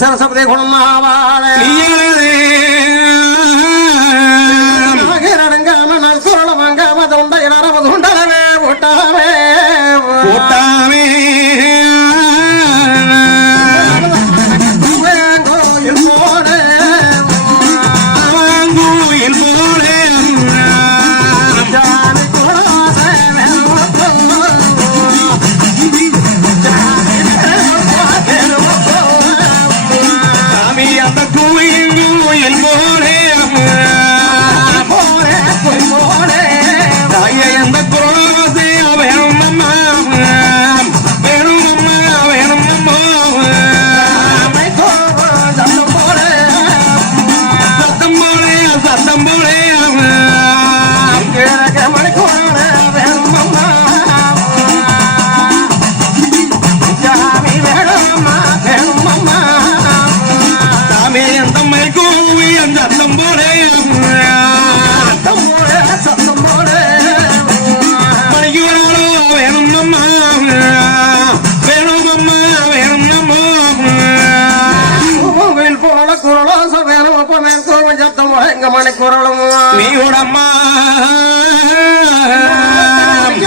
சரஸ்வதி குணமாவாளே நீடம்மா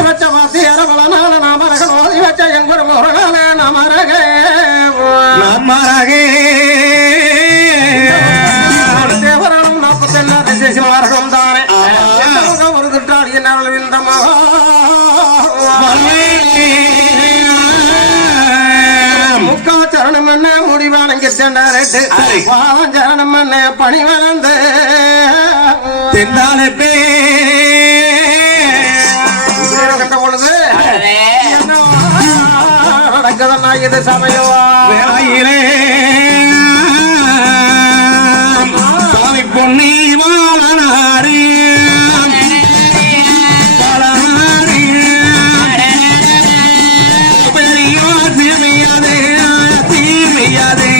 வச்ச வாத்தியார பலனால நாமரக ஓதி வச்ச எங்கொரு முரணால நாமரகே தேவராலும் 47 வருடம் தானே ஒரு திட்டாடிய நாள் இந்த முக்கா சரணம் என்ன முடிவானங்க சென்றாரட்டு பாவம் சரணம் என்ன பணி வளர்ந்து தென்னாலே கண்ட பொழுது நடக்கதனாயது சமயவா வேலையிலே சாமி பொன்னி வாழனாரி பெரியோ தீமையாதே தீமையாதே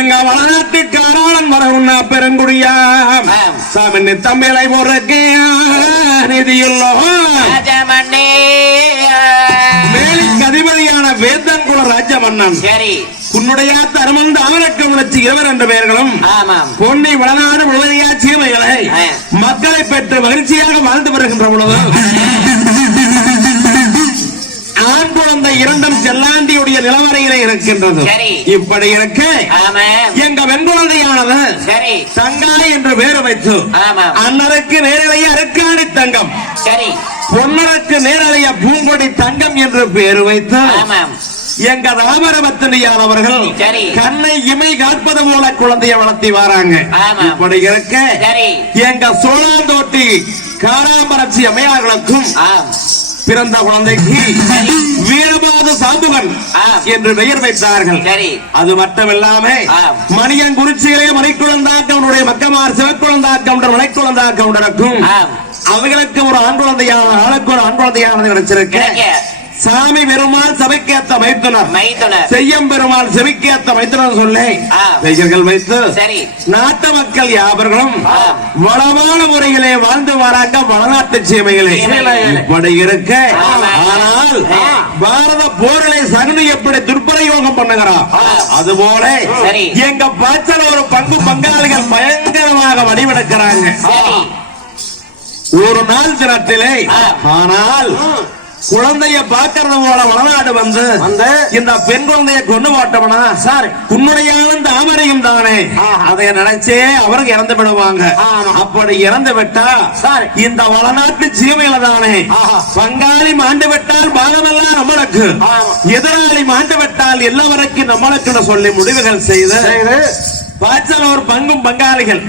எங்க வளநாட்டு காராளன் வர உண்ணா பெருங்குடியா சாமி தமிழை முறைக்கு நிதியுள்ளோ மேலிக்கு அதிபதியான வேந்தன் குல ராஜ மன்னன் உன்னுடைய தருமன் தாமரக்க உணர்ச்சி 2 பெயர்களும் பொன்னி வளநாடு முழுவதையா சீமைகளை மக்களை பெற்று மகிழ்ச்சியாக வாழ்ந்து வருகின்ற பொழுது ஆண் குழந்தை 2 செல்லாண்டியுடைய நிலவரையிலே இருக்கின்றது. இப்படி இருக்க எங்க வெண் குழந்தையானது தங்காய் என்று பேரு வைத்து அன்னருக்கு நேரலைய அருக்காணி தங்கம் பொன்னருக்கு நேரலைய பூங்கொடி தங்கம் என்று பேரு வைத்து எங்க ராமரபத்தினியார் அவர்கள் கண்ணை இமை காப்பது போல குழந்தையை வளர்த்தி வராங்க. இப்படி இருக்க எங்க சோழாந்தோட்டி காராமரட்சி அம்மையார்களுக்கும் பிறந்த குழந்தைக்கு வீரபாத சாம்புகன் என்று பெயர் வைத்தார்கள். அது மட்டுமில்லாம மணியன் குறிச்சியிலே மணிக்குழந்தாக்கவுடைய மக்கமார் சிவக்குழந்தாக்கம் மலைக்குழந்தாக்கவுடனுக்கும் அவர்களுக்கு ஒரு ஆண் குழந்தையான ஆளுக்கு ஒரு ஆண் குழந்தையானது கிடைச்சிருக்கு. சாமி பெருமாள் சபைக்கேத்த மைத்துனர் செய்யம் பெருமாள் செவிக்கேத்த மைத்துனர் சொல்லி பெயர்கள் வைத்து நாட்டு மக்கள் யாவர்களும் வளமான முறையிலே வாழ்ந்து வராங்க வளநாட்டு சீமைகளே. இப்படி இருக்க ஆனால் பாரத போர்களை சகுனி எப்படி துர்பிரயோகம் பண்ணுகிறார் அதுபோல எங்க பாச்சல ஒரு பங்காளிகள் பயங்கரமாக வடிவெடுக்கிறாங்க ஒரு நாள் தினத்திலே. ஆனால் குழந்தைய பாக்குறது போல வளநாடு வந்து இந்த பெண் குழந்தைய கொண்டு போட்டவனா சார் உன்னுடைய தாமரையும் தானே அதை நினைச்சே அவருக்கு இறந்து விடுவாங்க. அப்படி இறந்து விட்டா சார் இந்த வளநாட்டு சீமையில தானே பங்காளி மாண்டு விட்டால் பாகமெல்லாம் நம்மளுக்கு, எதிராளி மாண்டு விட்டால் எல்லாவரைக்கும் நம்மளுக்கு சொல்லி முடிவுகள் செய்து பாய்ச்சல் ஒரு பங்கும் பங்காளிகள்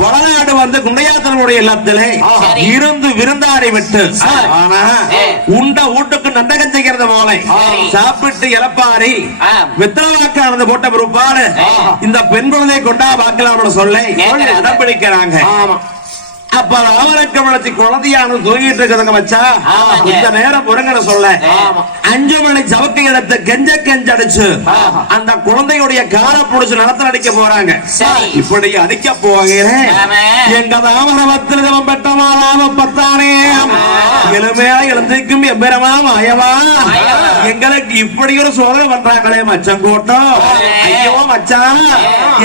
வடநாடு வந்து குண்டையாத்தனுடைய இல்லத்திலே இருந்து விருந்தாடி விட்டு ஆனா உண்ட வீட்டுக்கு நண்டகம் செய்கிறது போல சாப்பிட்டு இழப்பாரி வெத்தலவாக்கானது போட்ட பிற்பாடு இந்த பெண் குழந்தை கொண்டா பார்க்கலாம் சொல்ல இடம் பிடிக்கிறாங்க. அப்ப அவருக்கு வளர்ச்சி குழந்தையானு தூங்கிட்டு இருக்குதுங்க மச்சா. இந்த நேரம் பொறுங்கட சொல்ல 5 மணி சவுக்கு எடுத்து கெஞ்ச அடிச்சு அந்த குழந்தையுடைய காலை புடிச்சு நடத்த அடிக்க போறாங்க. இப்படி அடிக்க போகிறேன் எங்க தாமரவத்தில் தவம் பெற்றமாலாம பத்தானே எலுமையா எழுந்திருக்கும் எம்பெருமா மாயவா எங்களுக்கு இப்படி ஒரு சோதனை பண்றாங்களே மச்சங்கோட்டம். ஐயோ மச்சா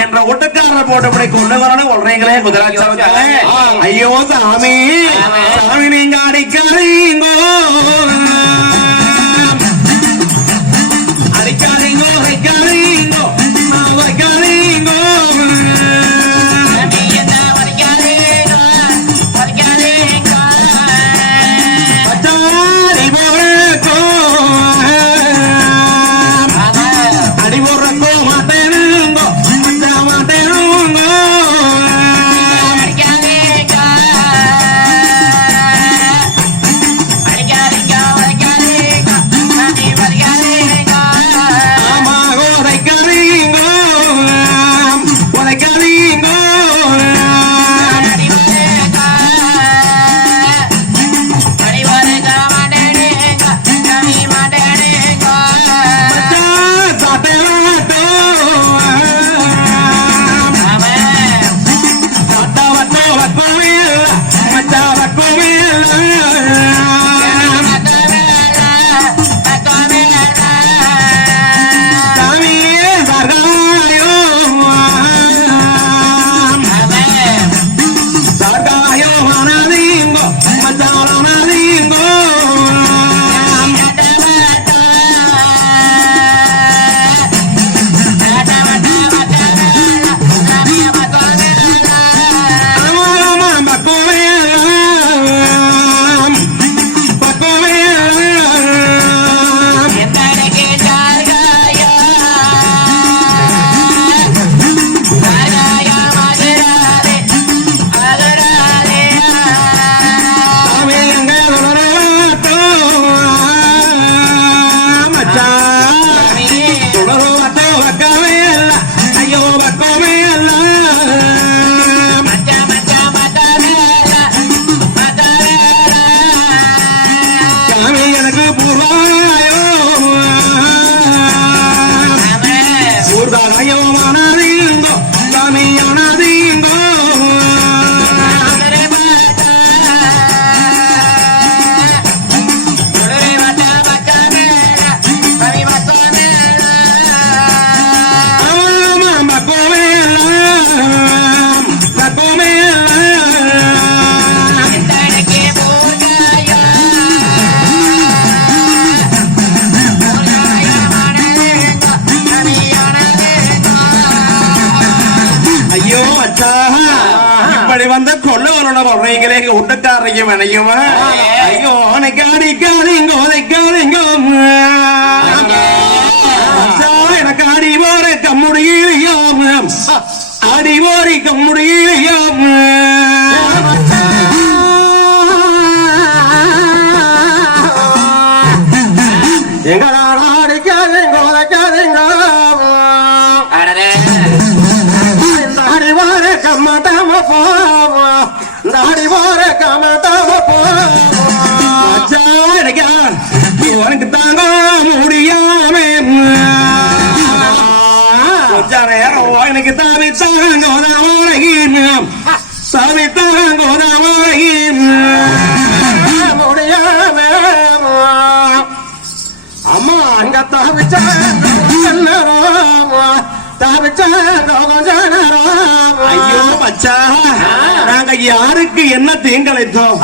என்ற ஒட்டுக்காரர் போட்டு கொண்டு வரணும் சொல்றீங்களே குதிராட்சவர்களே. ஐயோ சாமி சாமி நீங்க அடிக்காதீங்கோ அடிக்காதீங்கோ அடிக்காதீங்கோ அடிக்காதீங்கோ வந்த கொள்ளவரோட சொல்றீங்களே உண்டக்காரையும் அணையும். ஐயோ அடிக்காதீங்கோ அடிக்காதீங்கோ எனக்கு அடி போரிக்க முடியலையோ அடி போரிக்க முடியலையோ எங்களா அடிக்காதீங்கோ அடிக்காதீங்கோ அடி போரிக்க மாட்டாம போ தாடி போற கமதாம போனக்கு தாங்க முடியாம கொஞ்ச நேரம் எனக்கு தாவி தாங்கோதாம சாவி தாங்கோதாம முடியாம அம்மா அங்க ஐயோ மச்சா நாங்க யாருக்கு என்ன தீங்கழைத்தோம்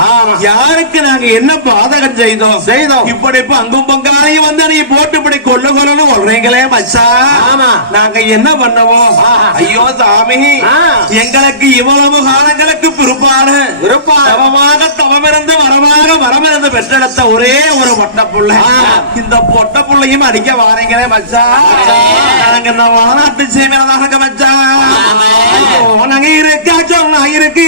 யாருக்கு நாங்க என்ன பாதகம் செய்தோம் இப்படி அங்கும் பங்காளையும் வந்து நீ போட்டு இப்படி கொள்ளணும் சொல்றீங்களே மச்சா நாங்க என்ன பண்ணுவோம். ஐயோ சாமி எங்களுக்கு இவ்வளவு காலங்களுக்கு பிற்பாடு தவமாக தவமிருந்து வரமாக வரமிருந்து பெற்றெடுத்த ஒரே ஒரு பொட்ட புள்ள. இந்த பொட்ட புள்ளையும் அடிக்க வாரீங்களே மச்சான். நாங்க இந்த வளநாட்டு சேமியதாக மச்சான். நாங்க இருக்கா சொன்னா இருக்கு.